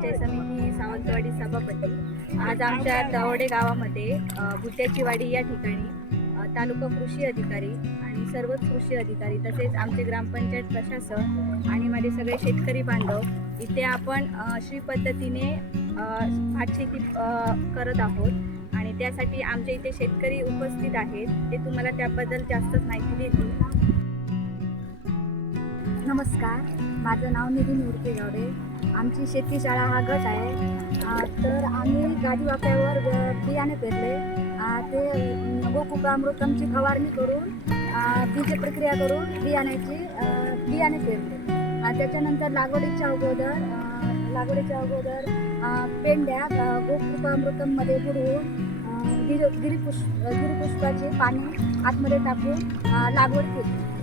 पंचायत समिती सावंतवाडी सभापती। आज आमच्या दवडे गावामध्ये भुट्याची वाडी या ठिकाणी तालुका कृषी अधिकारी आणि सर्वच कृषी अधिकारी तसेच आमचे ग्रामपंचायत प्रशासक आणि माझे सगळे शेतकरी बांधव इथे आपण अशी पद्धतीने भातशेती करत आहोत आणि त्यासाठी आमच्या इथे शेतकरी उपस्थित आहेत। ते तुम्हाला त्याबद्दल जास्तच माहिती देतील। नमस्कार, माझं नाव निधी निवृत्ती गावडे। आमची शेतीशाळा हा गट आहे। तर आम्ही गाडी वाफ्यावर बियाणे पेरले। ते गोकुळामृतमची फवारणी करून बीज प्रक्रिया करून बियाणे पेरले। त्याच्यानंतर लागवडीच्या अगोदर पेंड्या गोकुळामृतममध्ये बुडवून गिरीपुष्पाचे पाणी आतमध्ये टाकून लागवड केली।